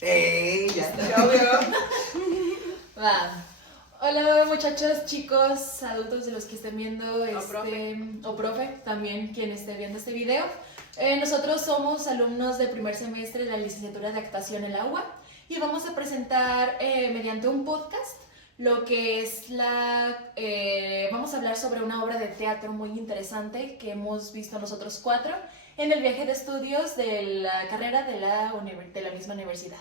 Ya está. está. Obvio. Va. Hola muchachos, chicos, adultos de los que estén viendo o profe, también quien esté viendo este video. Nosotros somos alumnos de primer semestre de la licenciatura de actuación en la UA y vamos a presentar mediante un podcast lo que es vamos a hablar sobre una obra de teatro muy interesante que hemos visto nosotros cuatro en el viaje de estudios de la carrera de la misma universidad.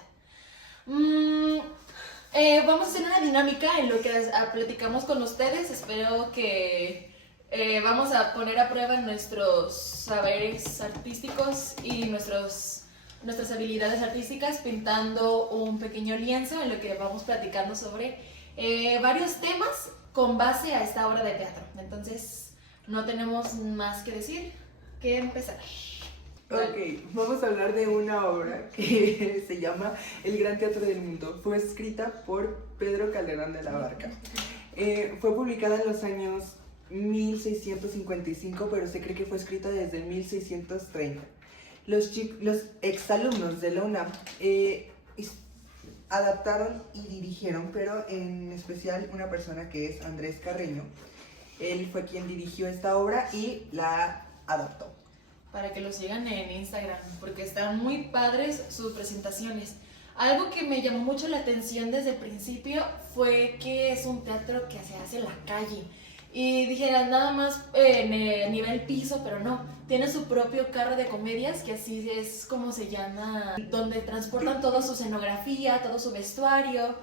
Vamos a hacer una dinámica en lo que platicamos con ustedes. Espero que vamos a poner a prueba nuestros saberes artísticos y nuestras habilidades artísticas pintando un pequeño lienzo en lo que vamos platicando sobre varios temas con base a esta obra de teatro. Entonces, no tenemos más que decir que empezar. Ok, vamos a hablar de una obra que se llama El Gran Teatro del Mundo. Fue escrita por Pedro Calderón de la Barca. Fue publicada en los años 1655, pero se cree que fue escrita desde 1630. Los exalumnos de la UNAM adaptaron y dirigieron, pero en especial una persona que es Andrés Carreño. Él fue quien dirigió esta obra y la adaptó. Para que los sigan en Instagram, porque están muy padres sus presentaciones. Algo que me llamó mucho la atención desde el principio fue que es un teatro que se hace en la calle. Y dijeran nada más en el nivel piso, pero no. Tiene su propio carro de comedias, que así es como se llama, donde transportan toda su escenografía, todo su vestuario.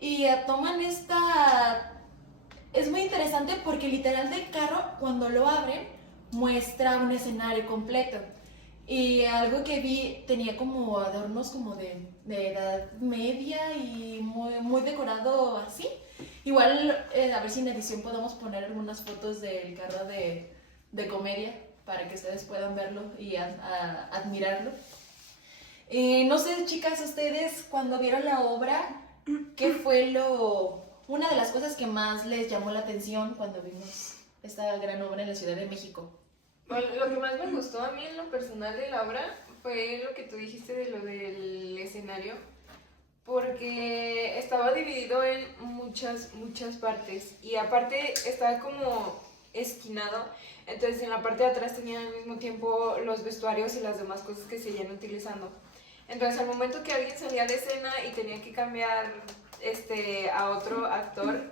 Y toman esta... Es muy interesante porque literal del carro, cuando lo abren, muestra un escenario completo. Y algo que vi tenía como adornos como de edad media y muy decorado así. Igual a ver si en edición podemos poner algunas fotos del carro de comedia para que ustedes puedan verlo y admirarlo. No sé, chicas, ustedes cuando vieron la obra, ¿qué fue una de las cosas que más les llamó la atención cuando vimos esta gran obra en la Ciudad de México? Bueno, lo que más me gustó a mí en lo personal de la obra fue lo que tú dijiste de lo del escenario, porque estaba dividido en muchas partes y aparte estaba como esquinado, entonces en la parte de atrás tenían al mismo tiempo los vestuarios y las demás cosas que se seguían utilizando. Entonces al momento que alguien salía de escena y tenía que cambiar a otro actor,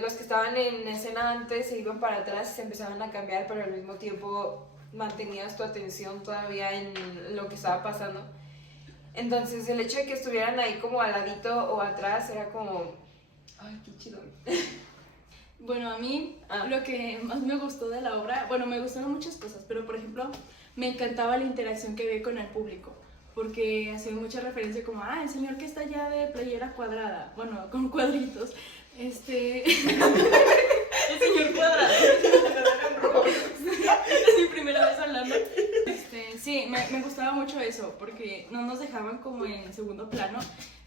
los que estaban en escena antes se iban para atrás y se empezaban a cambiar, pero al mismo tiempo mantenías tu atención todavía en lo que estaba pasando. Entonces el hecho de que estuvieran ahí como al ladito o atrás era como... ¡Ay, qué chido! Bueno, a mí lo que más me gustó de la obra, bueno, me gustaron muchas cosas, pero por ejemplo, me encantaba la interacción que había con el público, porque hacía mucha referencia como, el señor que está allá de playera cuadrada, bueno, con cuadritos, el señor cuadrado. Es mi primera vez hablando. Sí, me gustaba mucho eso, porque no nos dejaban como en segundo plano,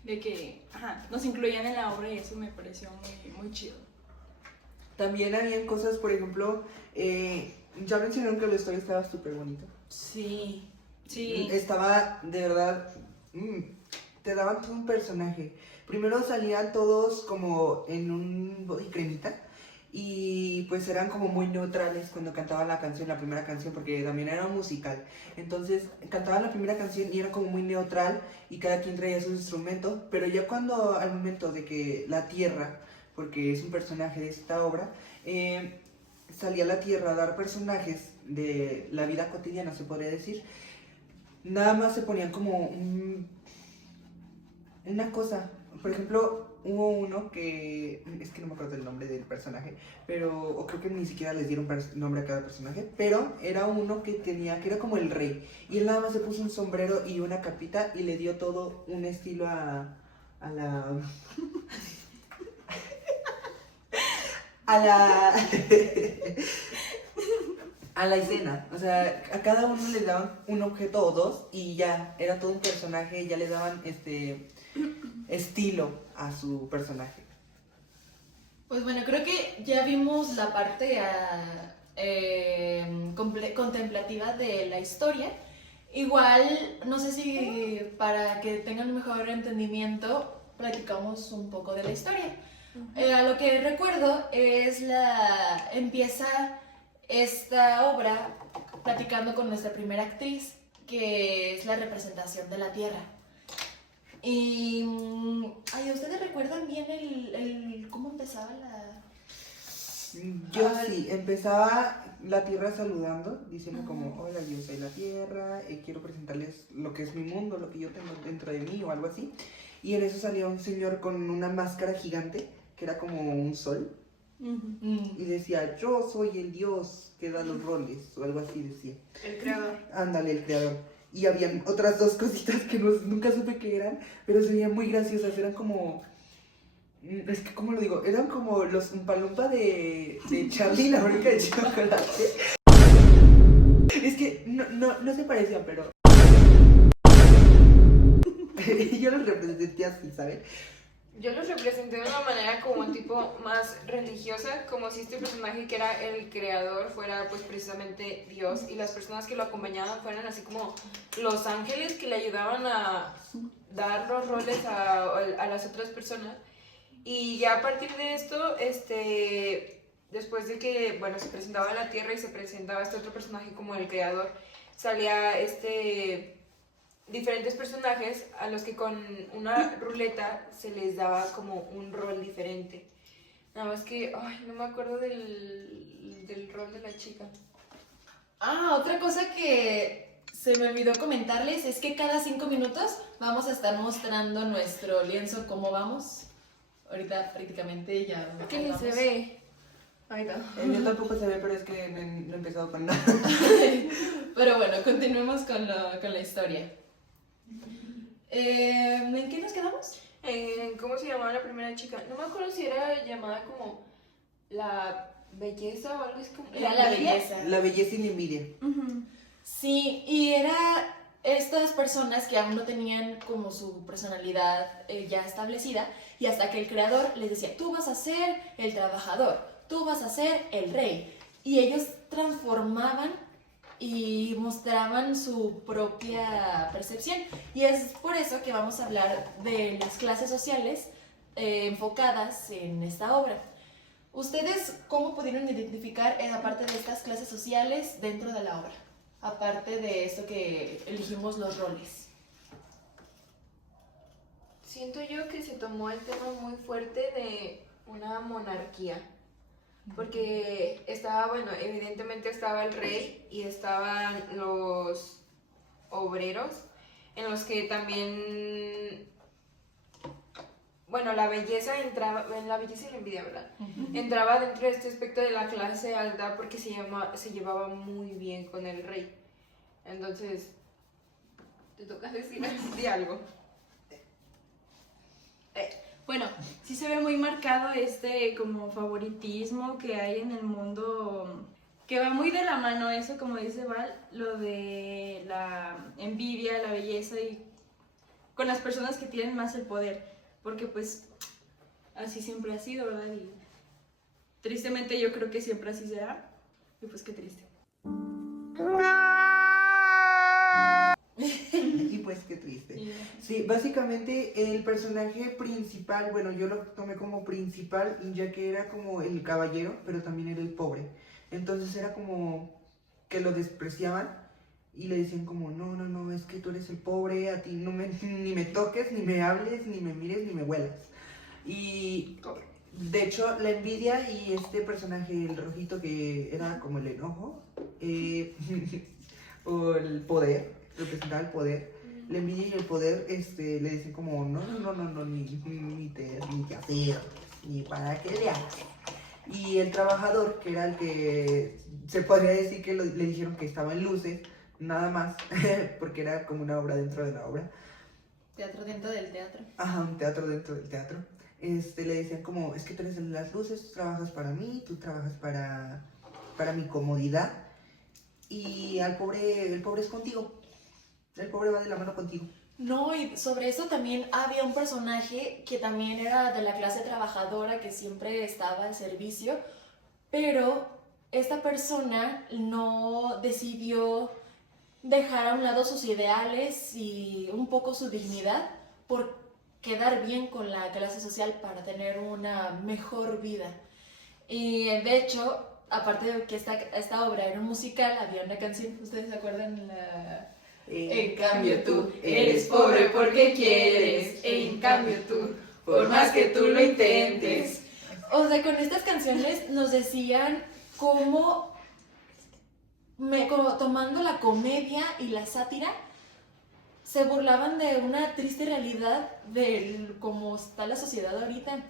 de que nos incluían en la obra y eso me pareció muy chido. También habían cosas, por ejemplo, ya mencionaron que la historia estaba súper bonita. Sí. Estaba, de verdad, te daban todo un personaje. Primero salían todos como en un body cremita y pues eran como muy neutrales cuando cantaban la primera canción, porque también era un musical. Entonces cantaban la primera canción y era como muy neutral y cada quien traía sus instrumentos, pero ya cuando al momento de que la Tierra, porque es un personaje de esta obra, salía la Tierra a dar personajes de la vida cotidiana, se podría decir, nada más se ponían como una cosa. Por ejemplo, hubo uno que, es que no me acuerdo el nombre del personaje, o creo que ni siquiera les dieron nombre a cada personaje, pero era uno que era como el rey, y él nada más se puso un sombrero y una capita y le dio todo un estilo a la... a la escena. O sea, a cada uno le daban un objeto o dos y ya, era todo un personaje y ya le daban estilo a su personaje. Pues bueno, creo que ya vimos la parte contemplativa de la historia Igual, no sé si para que tengan un mejor entendimiento, platicamos un poco de la historia. A lo que recuerdo empieza esta obra platicando con nuestra primera actriz, que es la representación de la Tierra. Y, ¿ustedes recuerdan bien cómo empezaba la...? Yo sí, empezaba la Tierra saludando, diciendo como, hola, yo soy la Tierra, quiero presentarles lo que es mi mundo, lo que yo tengo dentro de mí o algo así. Y en eso salía un señor con una máscara gigante, que era como un sol, y decía, yo soy el dios que da los roles, o algo así decía. El creador. Ándale, el creador. Y habían otras dos cositas que nunca supe qué eran, pero se veían muy graciosas, eran como... Es que, ¿cómo lo digo? Eran como los Umpa Lumpa de Charlie y la fábrica de chocolate. Es que no se parecían, pero... Yo los representé así, ¿sabes? Yo los representé de una manera como tipo más religiosa, como si este personaje que era el creador fuera pues precisamente Dios y las personas que lo acompañaban fueran así como los ángeles que le ayudaban a dar los roles a las otras personas. Y ya a partir de esto, después de que, bueno, se presentaba la Tierra y se presentaba este otro personaje como el creador, salía diferentes personajes a los que con una ruleta se les daba como un rol diferente. Nada más que, no me acuerdo del rol de la chica. Otra cosa que se me olvidó comentarles es que cada 5 minutos vamos a estar mostrando nuestro lienzo, cómo vamos. Ahorita prácticamente ya lo Que ni se ve. Ay, no. Yo tampoco se ve, pero es que no he empezado con nada. Pero bueno, continuemos con la historia. ¿En qué nos quedamos? ¿Cómo se llamaba la primera chica? No me acuerdo si era llamada como la belleza o algo así como... Era la belleza. La belleza y la envidia. Sí, y era estas personas que aún no tenían como su personalidad ya establecida, y hasta que el creador les decía, tú vas a ser el trabajador, tú vas a ser el rey, y ellos transformaban y mostraban su propia percepción, y es por eso que vamos a hablar de las clases sociales enfocadas en esta obra. ¿Ustedes cómo pudieron identificar aparte de estas clases sociales dentro de la obra? Aparte de esto que elegimos los roles. Siento yo que se tomó el tema muy fuerte de una monarquía. Porque estaba, bueno, evidentemente estaba el rey y estaban los obreros, en los que también, bueno, la belleza entraba, en la belleza y la envidia, ¿verdad? Entraba dentro de este aspecto de la clase alta porque se llevaba muy bien con el rey. Entonces, te toca decir algo. Bueno, sí se ve muy marcado como favoritismo que hay en el mundo, que va muy de la mano eso, como dice Val, lo de la envidia, la belleza y con las personas que tienen más el poder, porque pues así siempre ha sido, ¿verdad? Y tristemente yo creo que siempre así será, y pues qué triste. Y pues qué triste. Sí, básicamente el personaje principal, bueno, yo lo tomé como principal ya que era como el caballero, pero también era el pobre. Entonces era como que lo despreciaban y le decían como, no, es que tú eres el pobre, a ti ni me toques, ni me hables, ni me mires, ni me huelas. Y de hecho la envidia y este personaje, el rojito que era como el enojo, o el poder, representaba el poder. La envidia y el poder le dicen como no, ni te hacer, ni para qué le hagas. Y el trabajador, que era el que se podría decir que le dijeron que estaba en luces, nada más, porque era como una obra dentro de la obra. Teatro dentro del teatro. Ajá, un teatro dentro del teatro. Le decían como, es que tú eres en las luces, tú trabajas para mí, tú trabajas para mi comodidad. Y el pobre es contigo. El pobre va de la mano contigo. No, y sobre eso también había un personaje que también era de la clase trabajadora, que siempre estaba al servicio, pero esta persona no decidió dejar a un lado sus ideales y un poco su dignidad por quedar bien con la clase social para tener una mejor vida. Y de hecho, aparte de que esta obra era un musical, había una canción, ¿ustedes se acuerdan? En cambio tú eres pobre porque quieres, en cambio tú, por más que tú lo intentes. O sea, con estas canciones nos decían cómo, como tomando la comedia y la sátira, se burlaban de una triste realidad de cómo está la sociedad ahorita.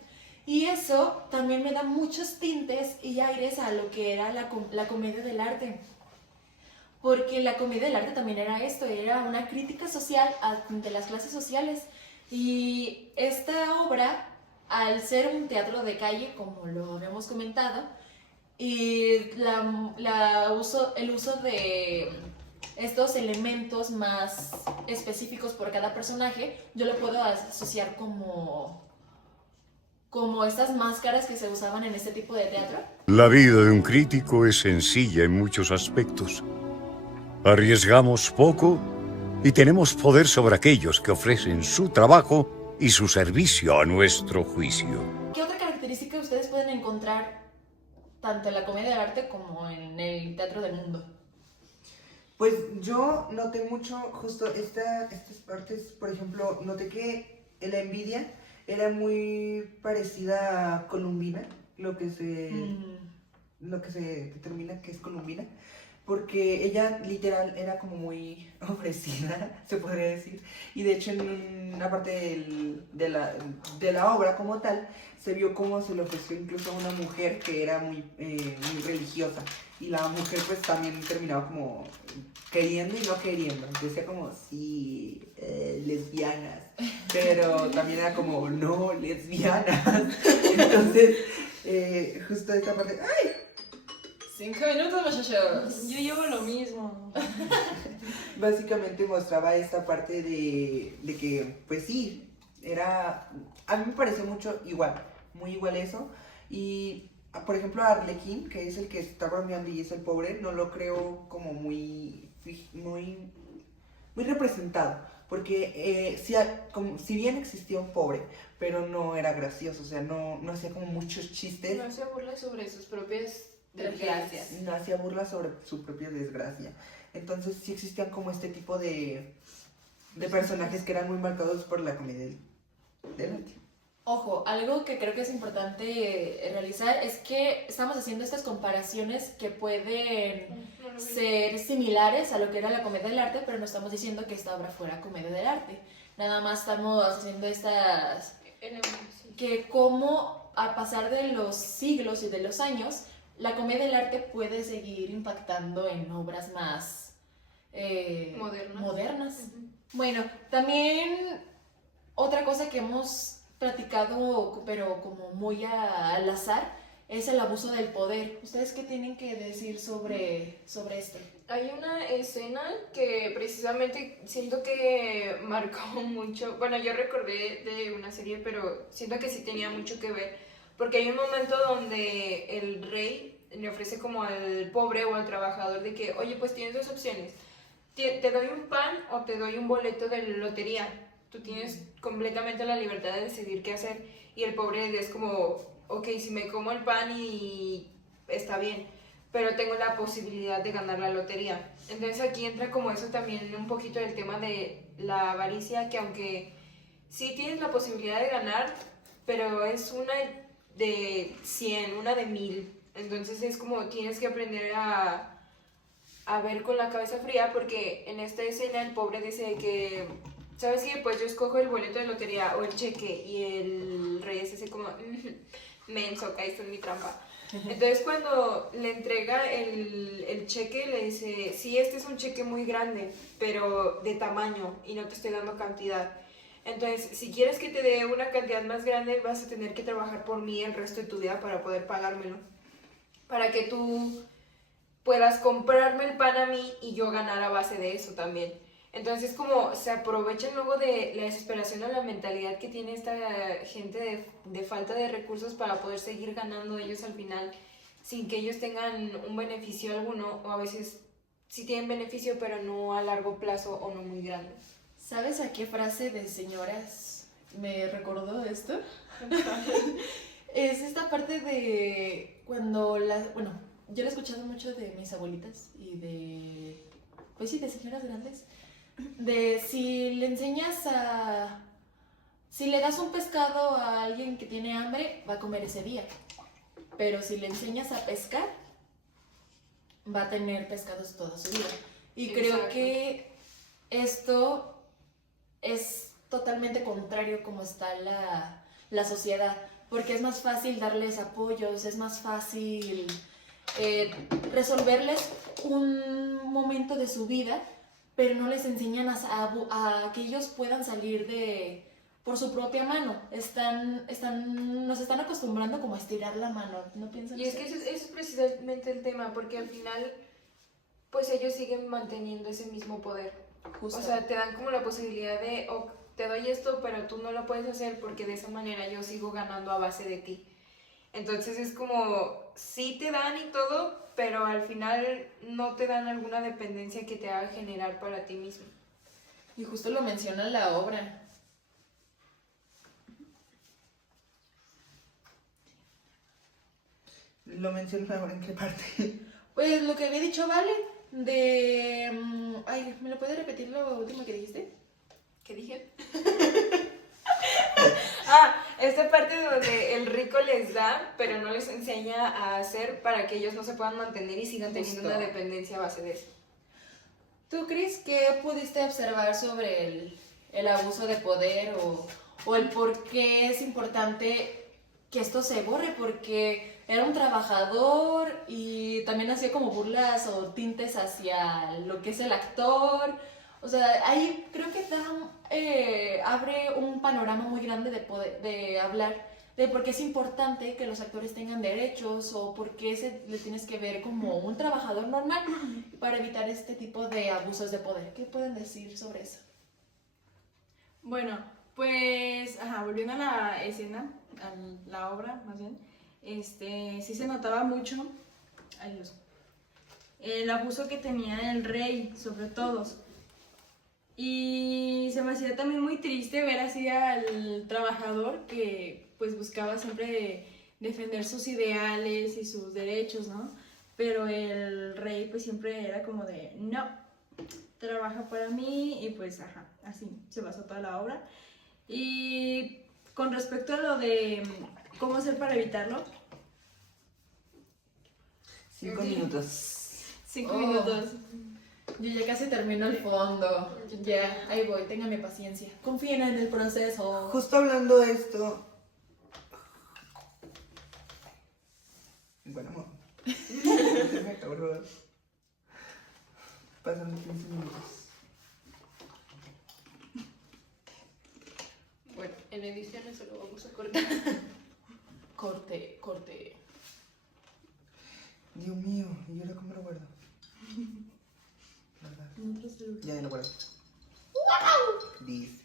Y eso también me da muchos tintes y aires a lo que era la comedia del arte. Porque la comedia del arte también era esto, era una crítica social de las clases sociales. Y esta obra, al ser un teatro de calle, como lo habíamos comentado, y el uso de estos elementos más específicos por cada personaje, yo lo puedo asociar como estas máscaras que se usaban en este tipo de teatro. La vida de un crítico es sencilla en muchos aspectos. Arriesgamos poco y tenemos poder sobre aquellos que ofrecen su trabajo y su servicio a nuestro juicio. ¿Qué otra característica ustedes pueden encontrar tanto en la comedia del arte como en el teatro del mundo? Pues yo noté mucho justo estas partes, por ejemplo, noté que la envidia era muy parecida a Columbina, lo que se determina que es Columbina, porque ella literal era como muy ofrecida, se podría decir, y de hecho en una parte de la obra como tal, se vio cómo se le ofreció incluso a una mujer que era muy religiosa, y la mujer pues también terminaba como queriendo y no queriendo, decía como sí, lesbianas, pero también era como no, lesbianas, entonces justo esta parte, ¡ay! 5 minutos, muchachos. Yo llevo lo mismo. Básicamente mostraba esta parte de que, pues sí, a mí me pareció mucho igual, muy igual eso. Y, por ejemplo, a Arlequín, que es el que está bromeando y es el pobre, no lo creo como muy representado. Porque si bien existía un pobre, pero no era gracioso, o sea, no hacía como muchos chistes. No se burla sobre sus propias desgracias. No hacía burla sobre su propia desgracia. Entonces sí existían como este tipo de personajes que eran muy marcados por la comedia del arte. Ojo, algo que creo que es importante realizar es que estamos haciendo estas comparaciones que pueden ser similares a lo que era la comedia del arte, pero no estamos diciendo que esta obra fuera comedia del arte. Nada más estamos haciendo que como a pasar de los siglos y de los años, la comedia del arte puede seguir impactando en obras más modernas. Uh-huh. Bueno, también otra cosa que hemos platicado, pero como muy al azar, es el abuso del poder. ¿Ustedes qué tienen que decir sobre esto? Hay una escena que precisamente siento que marcó mucho. Bueno, yo recordé de una serie, pero siento que sí tenía mucho que ver. Porque hay un momento donde el rey le ofrece como al pobre o al trabajador de que, oye, pues tienes dos opciones. Te doy un pan o te doy un boleto de lotería. Tú tienes completamente la libertad de decidir qué hacer. Y el pobre es como, ok, si me como el pan y está bien, pero tengo la posibilidad de ganar la lotería. Entonces aquí entra como eso también un poquito del tema de la avaricia, que aunque sí tienes la posibilidad de ganar, pero es una de 100, una de 1000. Entonces es como tienes que aprender a ver con la cabeza fría, porque en esta escena el pobre dice que, ¿sabes qué? Pues yo escojo el boleto de lotería o el cheque, y el rey es así como, menso, caíste en mi trampa. Entonces cuando le entrega el cheque, le dice, sí, este es un cheque muy grande, pero de tamaño, y no te estoy dando cantidad. Entonces, si quieres que te dé una cantidad más grande, vas a tener que trabajar por mí el resto de tu vida para poder pagármelo. Para que tú puedas comprarme el pan a mí y yo ganar a base de eso también. Entonces, como se aprovechan luego de la desesperación o la mentalidad que tiene esta gente de falta de recursos para poder seguir ganando ellos al final sin que ellos tengan un beneficio alguno, o a veces sí tienen beneficio, pero no a largo plazo o no muy grande. ¿Sabes a qué frase de señoras me recordó esto? Es esta parte de cuando bueno, yo lo he escuchado mucho de mis abuelitas y pues sí, de señoras grandes, de si le das un pescado a alguien que tiene hambre, va a comer ese día, pero si le enseñas a pescar, va a tener pescados toda su vida. Y creo Exacto. que esto es totalmente contrario como está la sociedad, porque es más fácil darles apoyos, es más fácil resolverles un momento de su vida, pero no les enseñan a que ellos puedan salir por su propia mano. Nos están acostumbrando como a estirar la mano, ¿no piensan? Y es que eso es precisamente el tema, porque al final, pues ellos siguen manteniendo ese mismo poder. Justo. O sea, te dan como la posibilidad de, te doy esto, pero tú no lo puedes hacer porque de esa manera yo sigo ganando a base de ti. Entonces es como, sí te dan y todo, pero al final no te dan alguna dependencia que te haga generar para ti mismo. Y justo lo menciona la obra. ¿Lo menciono ahora en qué parte? Pues lo que había dicho Vale, ay, ¿me lo puedes repetir lo último que dijiste? ¿Qué dije? Esta parte donde el rico les da, pero no les enseña a hacer para que ellos no se puedan mantener y sigan teniendo Justo. una dependencia a base de eso. ¿Tú, Cris, qué pudiste observar sobre el abuso de poder o el por qué es importante que esto se borre? Porque era un trabajador y también hacía como burlas o tintes hacia lo que es el actor. O sea, ahí creo que abre un panorama muy grande de hablar de por qué es importante que los actores tengan derechos o por qué le tienes que ver como un trabajador normal para evitar este tipo de abusos de poder. ¿Qué pueden decir sobre eso? Bueno, pues, volviendo a la escena, a la obra más bien, sí se notaba mucho, ay Dios, el abuso que tenía el rey sobre todos. Y se me hacía también muy triste ver así al trabajador que pues buscaba siempre defender sus ideales y sus derechos, ¿no? Pero el rey pues siempre era como de, no, trabaja para mí y pues así se basó toda la obra. Y con respecto a lo de cómo hacer para evitarlo, 5 minutos. 5 Oh. minutos. Yo ya casi termino el fondo. Ya, ahí voy, téngame paciencia. Confíen en el proceso. Justo hablando de esto. Bueno, amor. Se me acabó el rodar. Pasan 15 minutos. Bueno, en edición eso lo vamos a cortar. Corte. Dios mío, ¿y ahora cómo lo guardo? ¿Verdad? Ya lo guardo. Dice.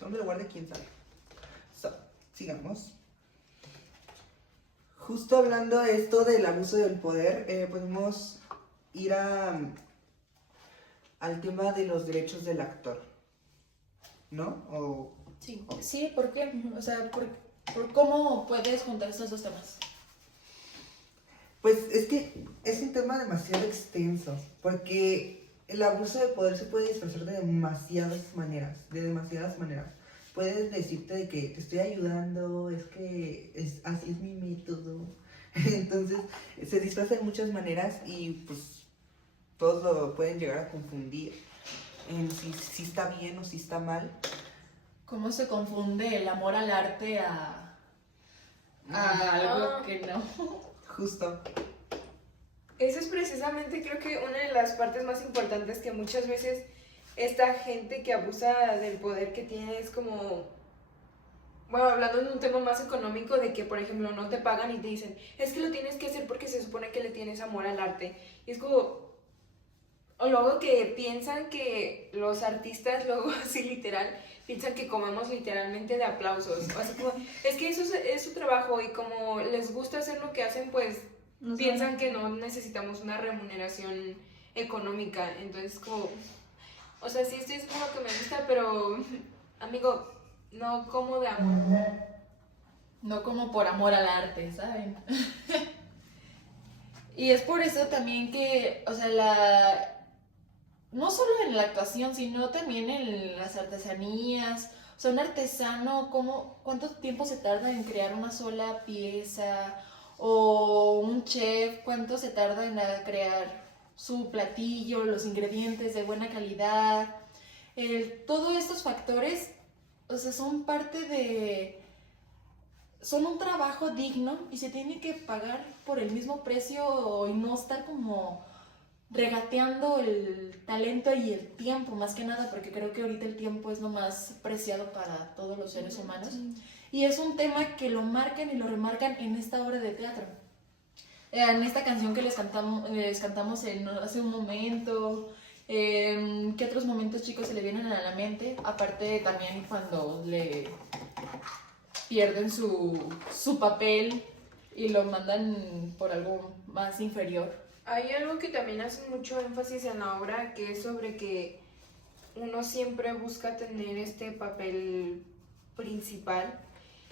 ¿Dónde lo guarde? ¿Quién sabe? Sigamos. Justo hablando de esto del abuso del poder, podemos ir al tema de los derechos del actor, ¿no? Sí, ¿por qué? O sea, ¿por cómo puedes juntar estos dos temas? Pues es que es un tema demasiado extenso, porque el abuso de poder se puede disfrazar de demasiadas maneras, Puedes decirte de que te estoy ayudando, así es mi método. Entonces, se disfraza de muchas maneras y pues todos lo pueden llegar a confundir en si está bien o si está mal. ¿Cómo se confunde el amor al arte a algo que no? Justo. Eso es precisamente creo que una de las partes más importantes que muchas veces esta gente que abusa del poder que tiene es como, bueno, hablando de un tema más económico, de que por ejemplo no te pagan y te dicen, es que lo tienes que hacer porque se supone que le tienes amor al arte. Y es como, o luego que piensan que los artistas luego así literal piensan que comemos literalmente de aplausos. O sea, como, es que eso es su trabajo y como les gusta hacer lo que hacen, pues No sé. piensan que no necesitamos una remuneración económica. Entonces, como, o sea, sí estoy haciendo lo que me gusta, pero, amigo, no como de amor. No como por amor al arte, ¿saben? Y es por eso también que, o sea, no solo en la actuación, sino también en las artesanías. O sea, un artesano, ¿cuánto tiempo se tarda en crear una sola pieza? O un chef, ¿cuánto se tarda en crear su platillo, los ingredientes de buena calidad? Todos estos factores, o sea, son parte son un trabajo digno y se tiene que pagar por el mismo precio y no estar como regateando el talento y el tiempo, más que nada, porque creo que ahorita el tiempo es lo más preciado para todos los seres humanos. Y es un tema que lo marcan y lo remarcan en esta obra de teatro. En esta canción que les cantamos hace un momento, ¿qué otros momentos, chicos, se le vienen a la mente? Aparte también cuando le pierden su papel y lo mandan por algo más inferior. Hay algo que también hace mucho énfasis en la obra, que es sobre que uno siempre busca tener este papel principal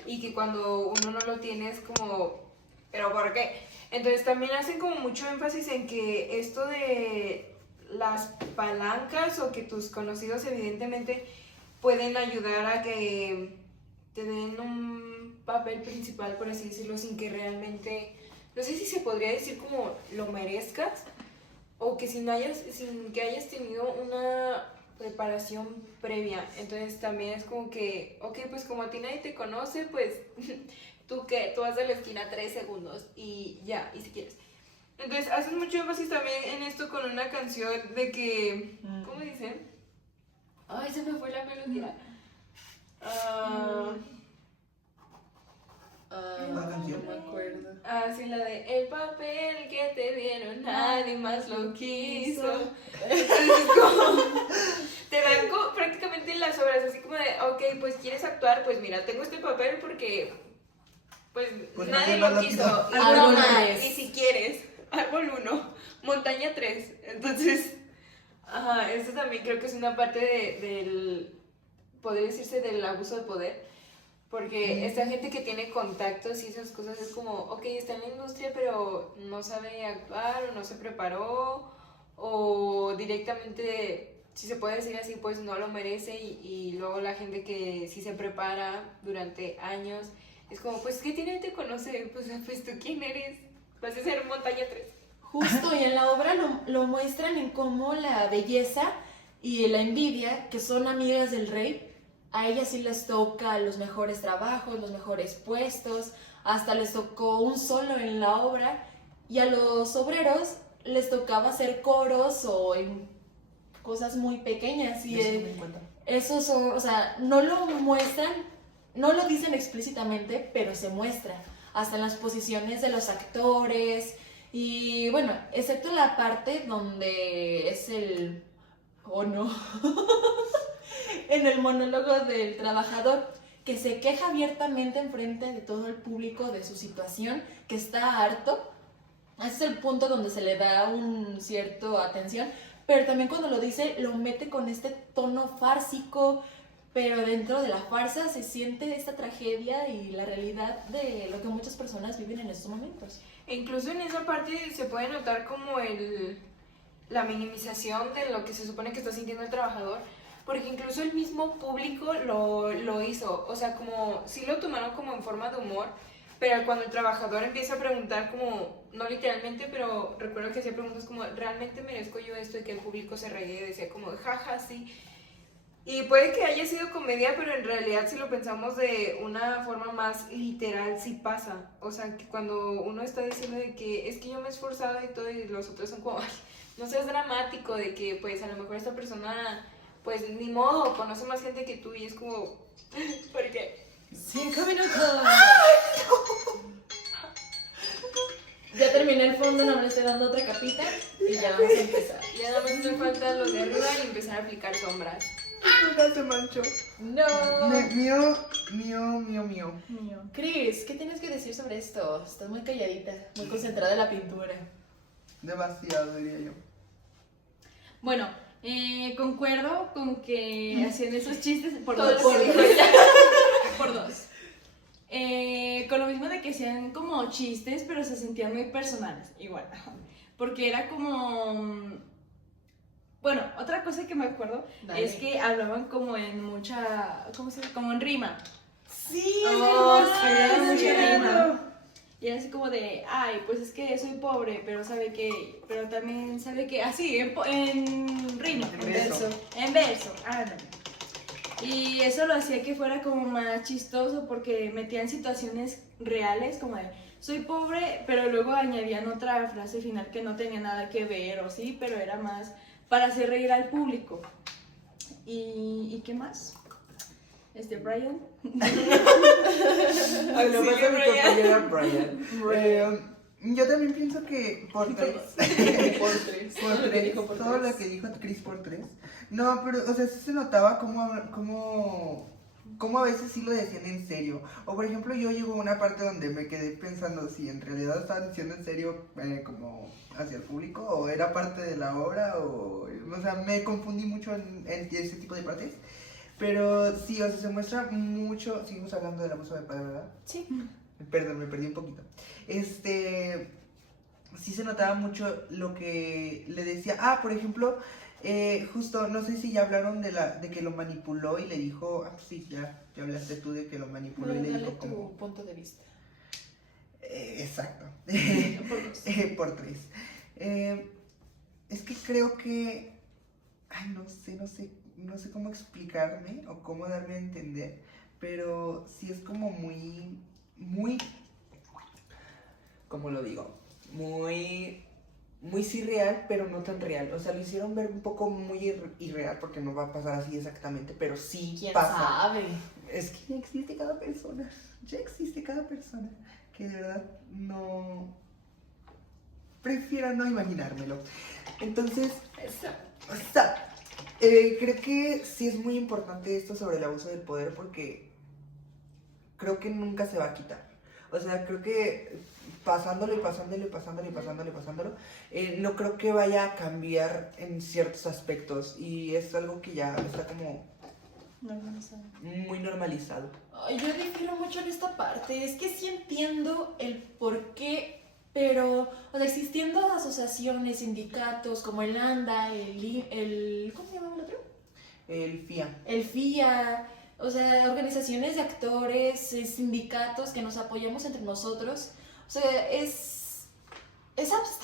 y que cuando uno no lo tiene es como, ¿pero por qué? Entonces también hacen como mucho énfasis en que esto de las palancas o que tus conocidos evidentemente pueden ayudar a que te den un papel principal, por así decirlo, sin que realmente, no sé si se podría decir como lo merezcas, o que sin que hayas tenido una preparación previa. Entonces también es como que, ok, pues como a ti nadie te conoce, pues tú vas a la esquina 3 segundos y ya, y si quieres. Entonces hacen mucho énfasis también en esto con una canción de que, ¿cómo dicen? Ay, se me fue la melodía. ¿La canción? No me acuerdo. Sí, la de el papel que te dieron, nadie más lo quiso. Entonces, como, te dan prácticamente las obras, así como de, ok, pues quieres actuar, pues mira, tengo este papel porque pues nadie lo quiso. Árbol Broma, 3. y si quieres, árbol 1, montaña 3. Entonces, eso también creo que es una parte del, podría decirse, del abuso de poder. Porque esta gente que tiene contactos y esas cosas es como, ok, está en la industria, pero no sabe actuar o no se preparó o directamente, si se puede decir así, pues no lo merece y luego la gente que sí se prepara durante años es como, pues ¿qué tiene? Te conoce, pues tú quién eres, vas a ser montaña 3. Justo, y en la obra lo muestran en cómo la belleza y la envidia, que son amigas del rey, a ellas sí les toca los mejores trabajos, los mejores puestos, hasta les tocó un solo en la obra, y a los obreros les tocaba hacer coros o en cosas muy pequeñas, y eso son, o sea, no lo muestran, no lo dicen explícitamente, pero se muestra, hasta en las posiciones de los actores, y bueno, excepto la parte donde es el... ¿o no? En el monólogo del trabajador, que se queja abiertamente enfrente de todo el público de su situación, que está harto. Ese es el punto donde se le da un cierto atención, pero también cuando lo dice, lo mete con este tono fársico, pero dentro de la farsa se siente esta tragedia y la realidad de lo que muchas personas viven en estos momentos. E incluso en esa parte se puede notar como la minimización de lo que se supone que está sintiendo el trabajador, porque incluso el mismo público lo hizo, o sea, como sí lo tomaron como en forma de humor, pero cuando el trabajador empieza a preguntar como, no literalmente, pero recuerdo que hacía preguntas como, ¿realmente merezco yo esto? Y que el público se reía y decía como, jaja, sí. Y puede que haya sido comedia, pero en realidad si lo pensamos de una forma más literal, sí pasa. O sea, que cuando uno está diciendo de que es que yo me he esforzado y todo, y los otros son como, ay, no seas dramático, de que pues a lo mejor esta persona... pues ni modo, conoce más gente que tú y es como, ¿por qué? 5 minutos. Ya terminé el fondo, no le estoy dando otra capita y ya vamos a empezar. Ya nada más me falta lo de arriba y empezar a aplicar sombras. Luna se manchó. No. Mío. Chris, ¿qué tienes que decir sobre esto? Estás muy calladita, muy concentrada en la pintura. Demasiado, diría yo. Bueno, concuerdo con que hacían esos chistes por Todo dos. lo que dijo ella. Por dos. Con lo mismo de que hacían como chistes, pero se sentían muy personales, igual. Porque era como... Bueno, otra cosa que me acuerdo Dale. es que hablaban como en mucha... ¿Cómo se dice? Como en rima. Sí, Oh, sí, es mucha cierto. rima. Y era así como de, ay, pues es que soy pobre, pero sabe que... Pero también sabe que... Así, en rima. En verso. En verso, ándale. Y eso lo hacía que fuera como más chistoso porque metían situaciones reales como de soy pobre, pero luego añadían otra frase final que no tenía nada que ver o sí, pero era más para hacer reír al público. ¿Y qué más? Brian. Lo más Sigue de mi Brian. compañera Brian. Yo también pienso que por 3. Por tres. Por Todo lo que 3. dijo por Todo tres. lo que dijo Chris por 3. No, pero, o sea, sí se notaba cómo a veces sí lo decían en serio. O por ejemplo, yo llego a una parte donde me quedé pensando si en realidad estaban diciendo en serio como hacia el público o era parte de la obra o sea, me confundí mucho en ese tipo de partes. Pero sí, o sea, se muestra mucho, seguimos hablando del abuso de poder, ¿verdad? Sí. Perdón, me perdí un poquito. Sí se notaba mucho lo que le decía. Ah, por ejemplo, justo, no sé si ya hablaron de que lo manipuló y le dijo, pues sí, ya hablaste tú de que lo manipuló y le Dale dijo tu como... punto de vista. Exacto. Por dos. Por 3. Es que creo que, ay, no sé cómo explicarme o cómo darme a entender, pero sí es como muy, ¿cómo lo digo? Muy sí real, pero no tan real. O sea, lo hicieron ver un poco muy irreal porque no va a pasar así exactamente, pero sí ¿Quién pasa. sabe? Es que ya existe cada persona, que de verdad no... Prefiero no imaginármelo. Entonces, creo que sí es muy importante esto sobre el abuso del poder porque creo que nunca se va a quitar. O sea, creo que pasándolo, no creo que vaya a cambiar en ciertos aspectos y es algo que ya está como muy normalizado. Ay, yo difiero mucho en esta parte. Es que sí entiendo el por qué, pero, o sea, existiendo asociaciones, sindicatos como el ANDA, ¿cómo se llama el otro? El FIA. El FIA, o sea, organizaciones de actores, sindicatos que nos apoyamos entre nosotros. O sea, es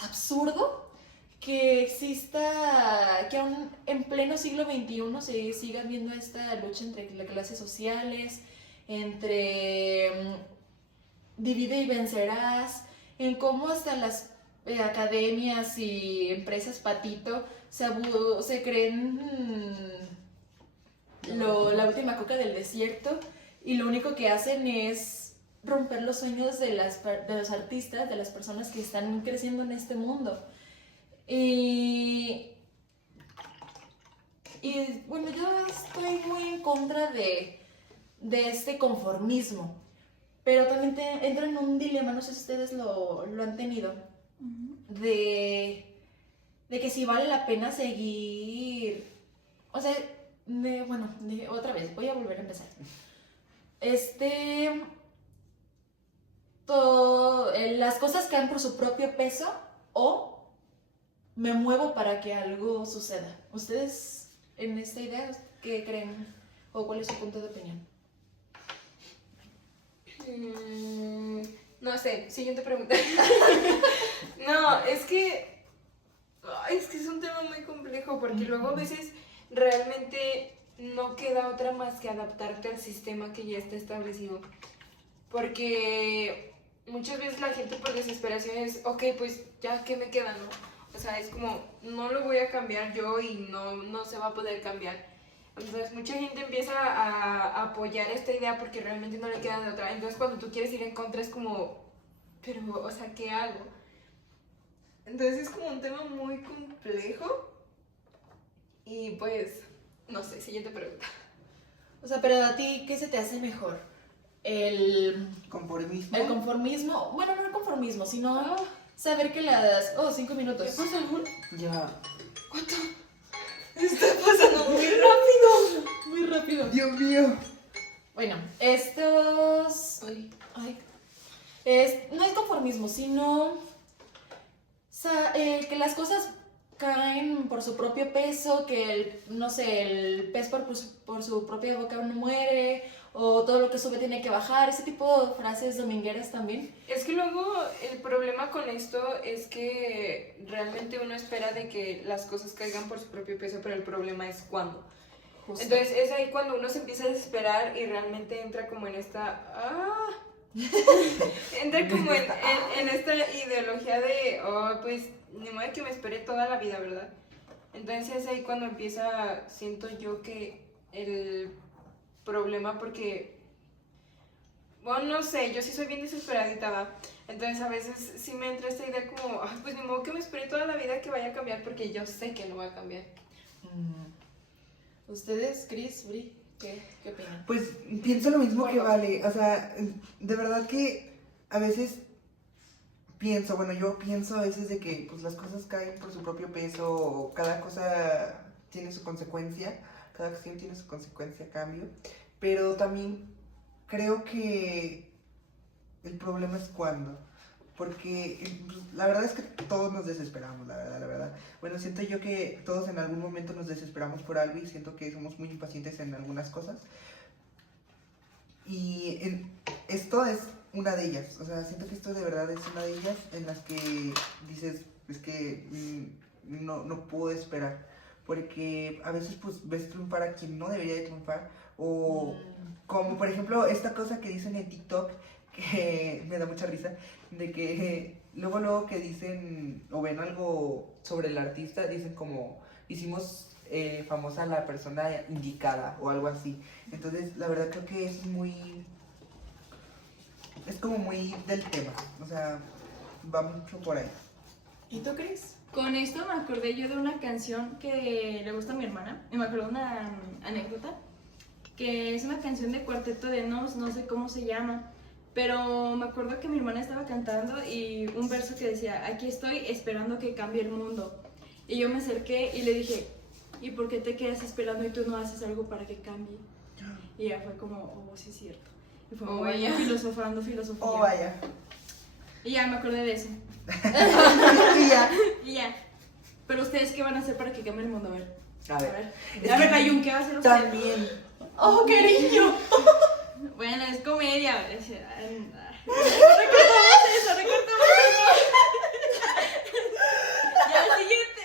absurdo que exista, que aún en pleno siglo XXI se siga viendo esta lucha entre las clases sociales, entre divide y vencerás, en cómo hasta las academias y empresas patito se creen la última coca del desierto y lo único que hacen es romper los sueños de los artistas, de las personas que están creciendo en este mundo. Y bueno, yo estoy muy en contra de este conformismo, pero también entro en un dilema, no sé si ustedes lo han tenido, de que si vale la pena seguir, o sea, otra vez, voy a volver a empezar. Las cosas caen por su propio peso o me muevo para que algo suceda. ¿Ustedes en esta idea qué creen o cuál es su punto de opinión? No sé, siguiente pregunta. No, es que es un tema muy complejo porque luego a veces realmente no queda otra más que adaptarte al sistema que ya está establecido. Porque muchas veces la gente por desesperación es, ok, pues ya, ¿qué me queda, no? O sea, es como, no lo voy a cambiar yo y no se va a poder cambiar. Entonces mucha gente empieza a apoyar esta idea porque realmente no le queda de otra. Entonces cuando tú quieres ir en contra es como, pero, o sea, ¿qué hago? Entonces es como un tema muy complejo y pues No sé, siguiente pregunta. O sea, pero a ti, ¿qué se te hace mejor? El Conformismo. El conformismo, bueno, no el conformismo, sino Ah. saber que las... Oh, 5 minutos. ¿Qué pasa, amor? Ya. ¿Cuánto? Está pasando muy rápido. Muy rápido. Dios mío. Bueno, estos... Ay. Ay, no es conformismo, sino que las cosas caen por su propio peso, que no sé, el pez por su propia boca no muere, o todo lo que sube tiene que bajar, ese tipo de frases domingueras también. Es que luego el problema con esto es que realmente uno espera de que las cosas caigan por su propio peso, pero el problema es cuándo. Justo. Entonces es ahí cuando uno se empieza a desesperar y realmente entra como en esta... entra como en esta ideología de, oh, pues, ni modo que me esperé toda la vida, ¿verdad? Entonces es ahí cuando empieza, siento yo que el problema, porque, bueno, no sé, yo sí soy bien desesperadita, ¿va? Entonces a veces sí me entra esta idea como, ay, pues ni modo que me esperé toda la vida que vaya a cambiar, porque yo sé que no va a cambiar. ¿Ustedes, Chris, Bri, qué opinan? Pues pienso lo mismo que Bueno. Vale. O sea, de verdad que a veces pienso, bueno, yo pienso a veces de que pues las cosas caen por su propio peso, o cada cosa tiene su consecuencia, cada acción tiene su consecuencia a cambio, pero también creo que el problema es cuándo, porque pues, la verdad es que todos nos desesperamos, la verdad. Bueno, siento yo que todos en algún momento nos desesperamos por algo y siento que somos muy impacientes en algunas cosas. Y esto es una de ellas, o sea, siento que esto de verdad es una de ellas en las que dices, es que no puedo esperar, porque a veces pues ves triunfar a quien no debería de triunfar, o como por ejemplo esta cosa que dicen en TikTok, que me da mucha risa, de que luego que dicen, o ven algo sobre el artista, dicen como, hicimos famosa a la persona indicada, o algo así. Entonces, la verdad creo que es como muy del tema, o sea, va mucho por ahí. ¿Y tú, Chris? Con esto me acordé yo de una canción que le gusta a mi hermana, y me acordé de una anécdota, que es una canción de Cuarteto de Nos, no sé cómo se llama, pero me acuerdo que mi hermana estaba cantando y un verso que decía, aquí estoy esperando que cambie el mundo. Y yo me acerqué y le dije, ¿y por qué te quedas esperando y tú no haces algo para que cambie? Y ella fue como, oh, sí es cierto. Y fue Oh, vaya, vaya. filosofando. Oh, vaya. Y ya me acordé de eso. Y ya. Y ya. Pero ustedes, ¿qué van a hacer para que cambie el mundo? A ver. A ver. Es A ver, que Ayun, ¿qué va a hacer usted? también. ¡Oh, cariño! Bueno, es comedia. Recortamos eso. Ya, el siguiente.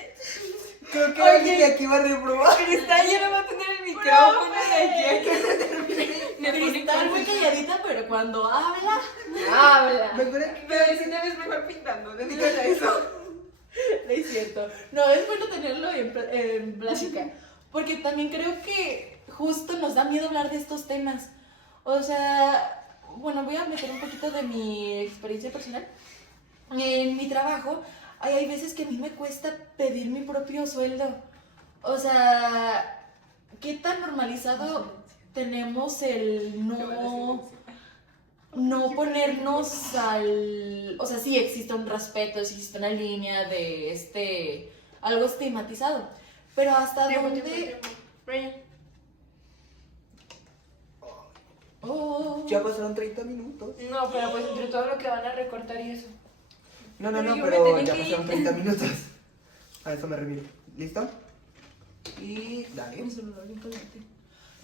Creo que Oye. alguien de aquí va a reprobar. Cristal ya no va a tener el micrófono de aquí a que se termine. Me pone Cristal muy calladita, pero cuando habla... Habla. Mejor Pero si te ves mejor pintando, dedícate a eso. No es cierto. No, es bueno tenerlo en plática. Porque también creo que justo nos da miedo hablar de estos temas. O sea, bueno, voy a meter un poquito de mi experiencia personal. En mi trabajo, hay veces que a mí me cuesta pedir mi propio sueldo. O sea, ¿qué tan normalizado tenemos el no ponernos al... O sea, sí existe un respeto, sí existe una línea de algo estigmatizado, pero hasta dónde... Brian. Oh, Ya pasaron 30 minutos. No, pero pues entre todo lo que van a recortar y eso. No, Pero yo me pero tenía ya que pasaron ir. 30 minutos. A eso me refiero. ¿Listo? Y dale. Mi celular bien caliente.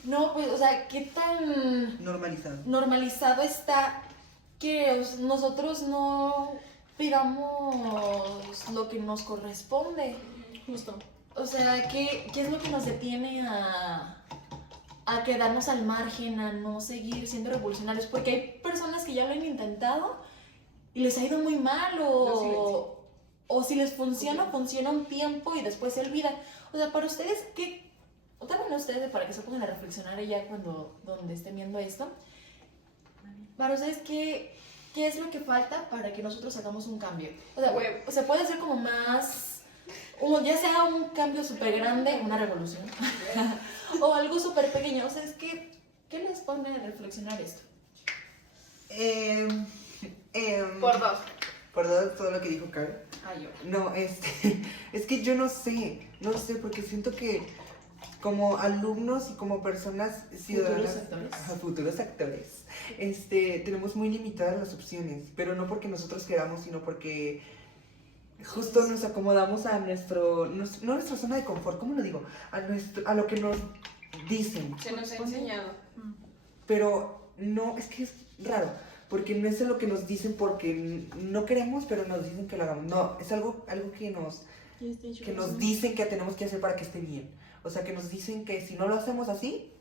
no, pues, o sea, ¿qué tan Normalizado. normalizado está que nosotros no pidamos lo que nos corresponde? Justo. O sea, ¿qué es lo que nos detiene a quedarnos al margen, a no seguir siendo revolucionarios? Porque hay personas que ya lo han intentado y les ha ido muy mal, o si les funciona un tiempo y después se olvidan. O sea, para ustedes, o también a ustedes, para que se pongan a reflexionar ya donde estén viendo esto, para ustedes, ¿qué es lo que falta para que nosotros hagamos un cambio? O sea, Huevo. se puede hacer como más ya sea un cambio súper grande, una revolución, o algo súper pequeño. O sea, es que, ¿qué les pone a reflexionar esto? Por dos. Por todo lo que dijo Karen. Ay, yo. No, es que yo no sé, porque siento que como alumnos y como personas ciudadanas, Futuros actores. tenemos muy limitadas las opciones, pero no porque nosotros queramos, sino porque justo nos acomodamos a no nuestra zona de confort, ¿cómo lo digo? A lo que nos dicen. Se nos ha enseñado. Pero no, es que es raro, porque no es lo que nos dicen porque no queremos, pero nos dicen que lo hagamos. No, es algo que nos dicen que tenemos que hacer para que esté bien. O sea, que nos dicen que si no lo hacemos así,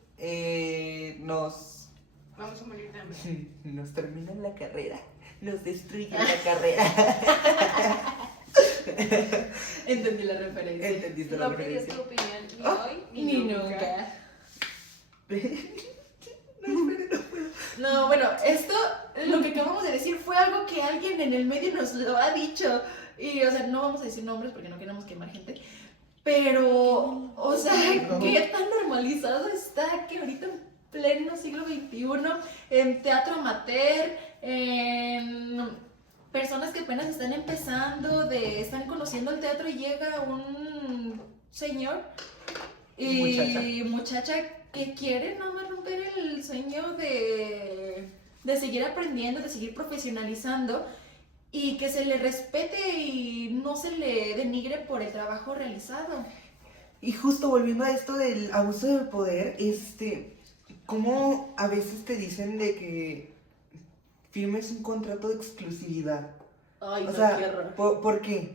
Vamos a morir de hambre. nos terminan la carrera, nos destruyen la carrera. Entendí la referencia. ¿Entendiste la No pides referencia? tu opinión ni Ah, hoy Ni nunca. No, bueno, esto, lo que acabamos de decir fue algo que alguien en el medio nos lo ha dicho. Y, o sea, no vamos a decir nombres porque no queremos quemar gente. Pero, o sea, ¿qué tan normalizado está que ahorita en pleno siglo XXI, en teatro amateur, en personas que apenas están empezando, están conociendo el teatro y llega un señor y muchacha que quiere nada más romper el sueño de seguir aprendiendo, de seguir profesionalizando y que se le respete y no se le denigre por el trabajo realizado? Y justo volviendo a esto del abuso del poder, ¿cómo a veces te dicen de que firmes un contrato de exclusividad? Ay, O no, sea, qué horror. ¿por qué?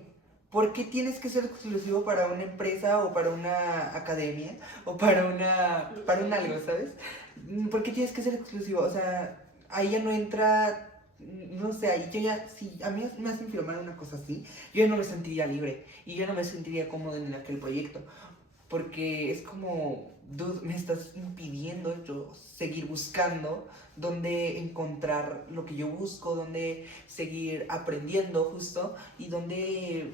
¿Por qué tienes que ser exclusivo para una empresa o para una academia o para un algo, ¿sabes? ¿Por qué tienes que ser exclusivo? O sea, ahí ya no entra, no sé, ahí yo ya, si a mí me hacen firmar una cosa así, yo ya no me sentiría libre y yo no me sentiría cómodo en aquel proyecto. Porque es como, dude, me estás impidiendo yo seguir buscando dónde encontrar lo que yo busco, dónde seguir aprendiendo justo y dónde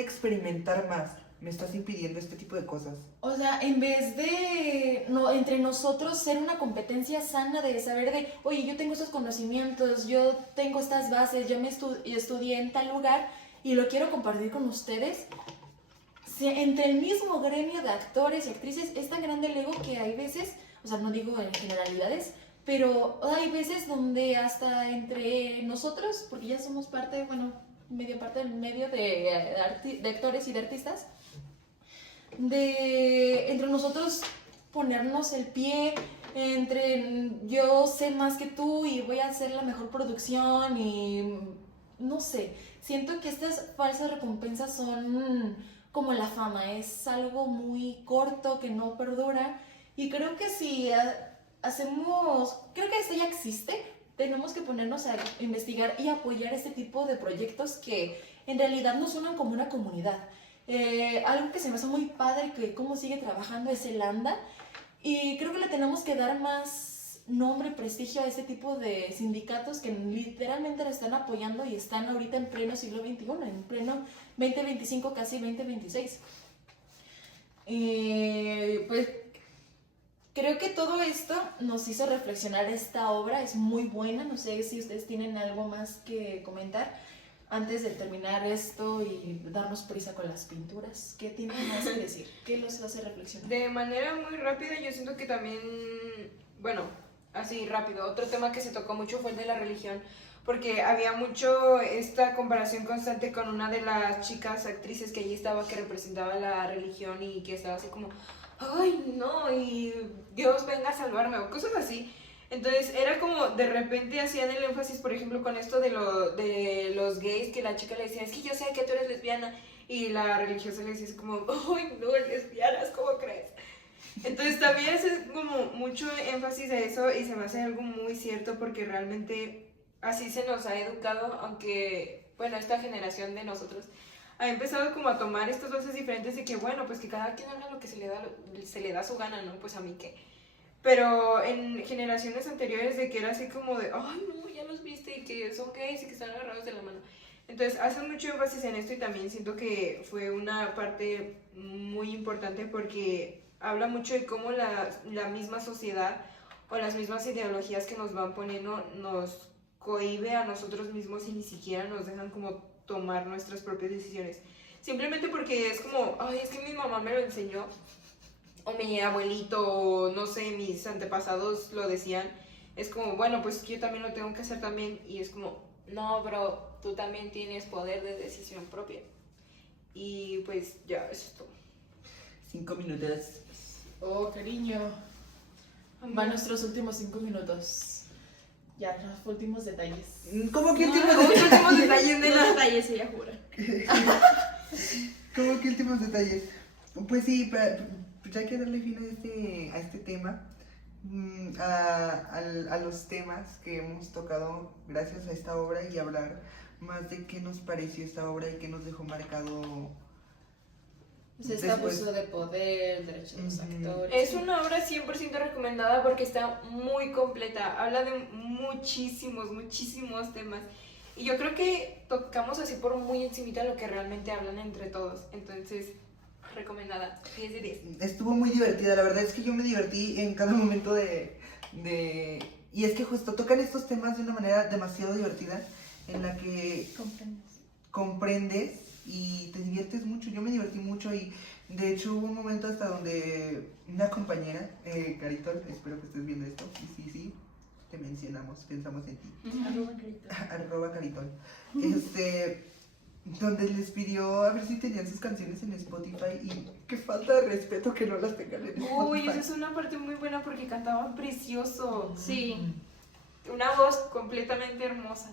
experimentar más. Me estás impidiendo este tipo de cosas. O sea, en vez de entre nosotros ser una competencia sana de saber de, oye, yo tengo estos conocimientos, yo tengo estas bases, yo estudié en tal lugar y lo quiero compartir con ustedes. Entre el mismo gremio de actores y actrices es tan grande el ego que hay veces, o sea, no digo en generalidades, pero hay veces donde hasta entre nosotros, porque ya somos parte, medio parte del medio de actores y de artistas, entre nosotros ponernos el pie, entre yo sé más que tú y voy a hacer la mejor producción y no sé, siento que estas falsas recompensas son como la fama, es algo muy corto que no perdura y creo que si creo que esto ya existe, tenemos que ponernos a investigar y apoyar este tipo de proyectos que en realidad nos suenan como una comunidad. Algo que se me hace muy padre que cómo sigue trabajando es el ANDA y creo que le tenemos que dar más nombre y prestigio a este tipo de sindicatos que literalmente lo están apoyando y están ahorita en pleno siglo XXI, en pleno 2025, casi 2026. Pues creo que todo esto nos hizo reflexionar. Esta obra es muy buena, no sé si ustedes tienen algo más que comentar antes de terminar esto y darnos prisa con las pinturas. ¿Qué tienen más que decir? ¿Qué los hace reflexionar? De manera muy rápida, yo siento que también, así rápido, otro tema que se tocó mucho fue el de la religión, porque había mucho esta comparación constante con una de las chicas actrices que allí estaba, que representaba la religión y que estaba así como, ay no, y Dios venga a salvarme, o cosas así. Entonces era como de repente hacían el énfasis, por ejemplo, con esto de los gays, que la chica le decía, es que yo sé que tú eres lesbiana, y la religiosa le decía así como, ay no, lesbianas, ¿cómo crees? Entonces también hace como mucho énfasis a eso y se me hace algo muy cierto porque realmente así se nos ha educado, aunque, esta generación de nosotros ha empezado como a tomar estas voces diferentes de que, pues que cada quien haga lo que se le da su gana, ¿no? Pues a mí qué. Pero en generaciones anteriores de que era así como de, ay no, ya los viste y que son gays y que están agarrados de la mano. Entonces hacen mucho énfasis en esto y también siento que fue una parte muy importante porque habla mucho de cómo la misma sociedad o las mismas ideologías que nos van poniendo nos cohíbe a nosotros mismos y ni siquiera nos dejan como tomar nuestras propias decisiones. Simplemente porque es como, ay, es que mi mamá me lo enseñó, o mi abuelito, o no sé, mis antepasados lo decían. Es como, bueno, pues yo también lo tengo que hacer también. Y es como, no, bro, tú también tienes poder de decisión propia. Y pues ya, eso es todo. 5 minutos. Oh, cariño. Van nuestros últimos 5 minutos. Ya, los últimos detalles. ¿Cómo que No, últimos los últimos detalles? detalles de Los la... detalles, ella jura. ¿Cómo que últimos detalles? Pues sí, ya hay que darle fin a este tema, a los temas que hemos tocado gracias a esta obra y hablar más de qué nos pareció esta obra y qué nos dejó marcado. Pues este Después. abuso de poder, derechos de los actores. Es una obra 100% recomendada porque está muy completa. Habla de muchísimos temas. Y yo creo que tocamos así por muy encimita lo que realmente hablan entre todos. Entonces, recomendada. 10 de 10. Estuvo muy divertida, la verdad es que yo me divertí en cada momento y es que justo tocan estos temas de una manera demasiado divertida en la que comprendes y te diviertes mucho. Yo me divertí mucho y de hecho hubo un momento hasta donde una compañera, Caritol, espero que estés viendo esto, sí, te mencionamos, pensamos en ti, @Caritol, donde les pidió a ver si tenían sus canciones en Spotify y qué falta de respeto que no las tengan en Spotify. Uy, esa es una parte muy buena porque cantaban precioso. Sí. Una voz completamente hermosa.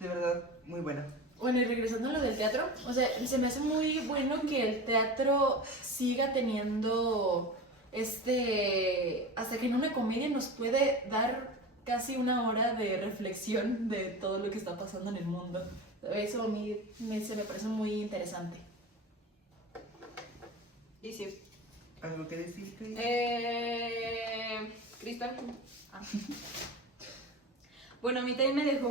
De verdad, muy buena. Bueno, y regresando a lo del teatro, o sea, se me hace muy bueno que el teatro siga teniendo hasta que en una comedia nos puede dar casi una hora de reflexión de todo lo que está pasando en el mundo. Eso a mí se me parece muy interesante. Y sí. ¿Algo que decir, Cris? Cristal. Bueno, a mí también me dejó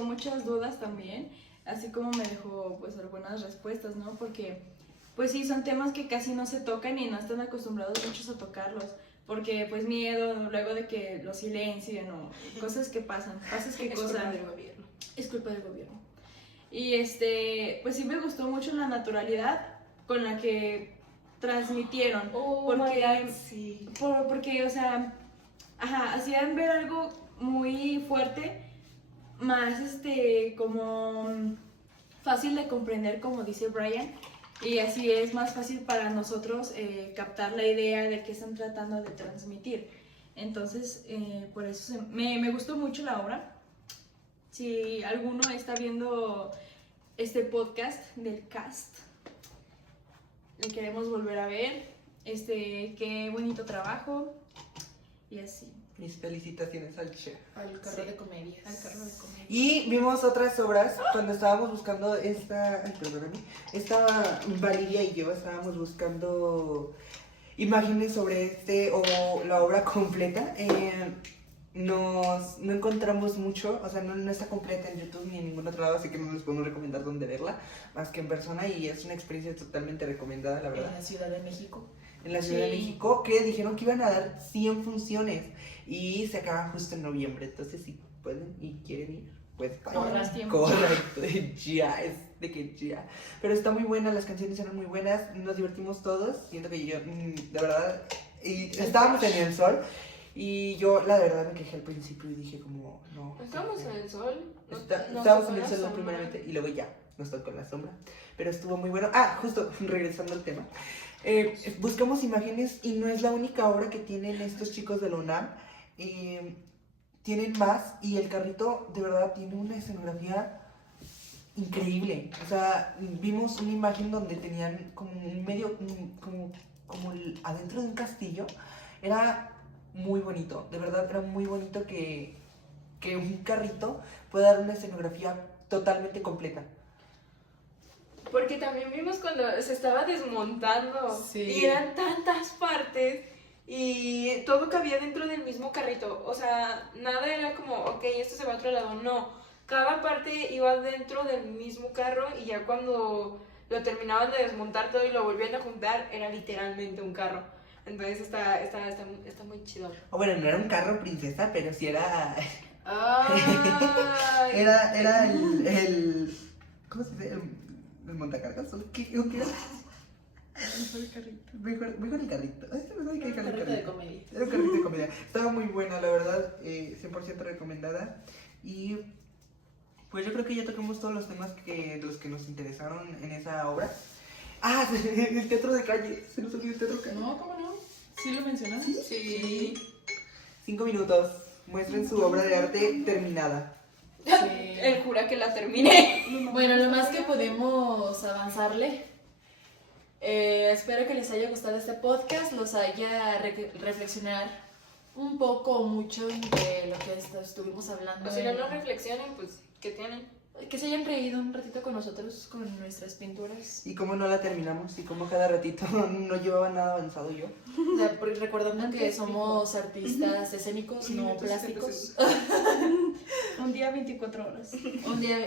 muchas dudas también, así como me dejó pues algunas respuestas, ¿no? Porque pues sí, son temas que casi no se tocan y no están acostumbrados muchos a tocarlos, porque pues miedo, luego de que lo silencien o cosas que pasan, Es culpa del gobierno. Es culpa del gobierno. Y pues sí me gustó mucho la naturalidad con la que transmitieron, porque sí. porque, o sea, hacían ver algo muy fuerte, más como fácil de comprender, como dice Brian, y así es más fácil para nosotros captar la idea de qué están tratando de transmitir. Entonces, por eso me gustó mucho la obra. Si alguno está viendo este podcast del cast, lo queremos volver a ver. Qué bonito trabajo y así. Mis felicitaciones al chef. Al carro de comedias. Al carro de comedia. Y vimos otras obras cuando estábamos buscando esta Valeria y yo estábamos buscando imágenes sobre o la obra completa. No encontramos mucho, o sea, no está completa en YouTube ni en ningún otro lado, así que no les podemos recomendar dónde verla, más que en persona, y es una experiencia totalmente recomendada, la En verdad. la Ciudad de México. En la Ciudad de México, que dijeron que iban a dar 100 funciones y se acaban justo en noviembre, entonces si pueden y quieren ir, pues Corran. correcto, ya, es de que ya. Pero está muy buena, las canciones eran muy buenas, nos divertimos todos, siento que yo, de verdad, y estábamos en el sol. Y yo, la verdad, me quejé al principio y dije como, no. Estábamos en el sol. Estábamos en el sol primeramente y luego ya, nos tocó la sombra. Pero estuvo muy bueno. Justo, regresando al tema. Buscamos imágenes y no es la única obra que tienen estos chicos de la UNAM. Tienen más y el carrito de verdad tiene una escenografía increíble. O sea, vimos una imagen donde tenían como un medio, como adentro de un castillo. Era muy bonito, de verdad era muy bonito que un carrito pueda dar una escenografía totalmente completa. Porque también vimos cuando se estaba desmontando Sí. y eran tantas partes y todo cabía dentro del mismo carrito. O sea, nada era como, ok, esto se va a otro lado. No, cada parte iba dentro del mismo carro y ya cuando lo terminaban de desmontar todo y lo volvían a juntar, era literalmente un carro. Entonces está muy chido. O bueno, no era un carro princesa, pero sí era... Ay. Era el ¿cómo se dice? El montacargas. ¿Qué era? Mejor el carrito. Mejor el carrito. Ay, no sé qué Un carrito. carrito de comedia. Era un carrito de comedia. Estaba muy buena, la verdad. 100% recomendada. Y pues yo creo que ya tocamos todos los temas de los que nos interesaron en esa obra. Ah, el teatro de calle. Se nos olvidó el teatro de calle. No, ¿cómo no? ¿Sí lo mencionaste? Sí. 5 minutos. Muestren su obra de arte terminada. Sí. Él jura que la terminé. Bueno, lo más que podemos avanzarle. Espero que les haya gustado este podcast, los haya reflexionar un poco o mucho de lo que estuvimos hablando. O si no reflexionen, pues, ¿qué tienen? Que se hayan reído un ratito con nosotros, con nuestras pinturas. Y cómo no la terminamos. Y cómo cada ratito no llevaba nada avanzado yo. O sea, recordando que somos artistas escénicos, no plásticos. Un día 24 horas. Un día.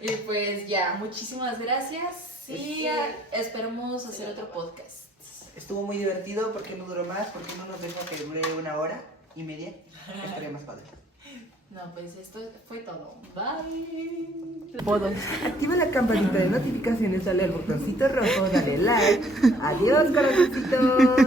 Y pues ya, muchísimas gracias. Y esperamos hacer otro podcast. Estuvo muy divertido. ¿Por qué no duró más? ¿Por qué no nos dejó que dure 1 hora y media? Estaría más padre. No, pues esto fue todo. Bye. Activa la campanita de notificaciones, dale al botoncito rojo, dale like. Adiós, corazoncitos.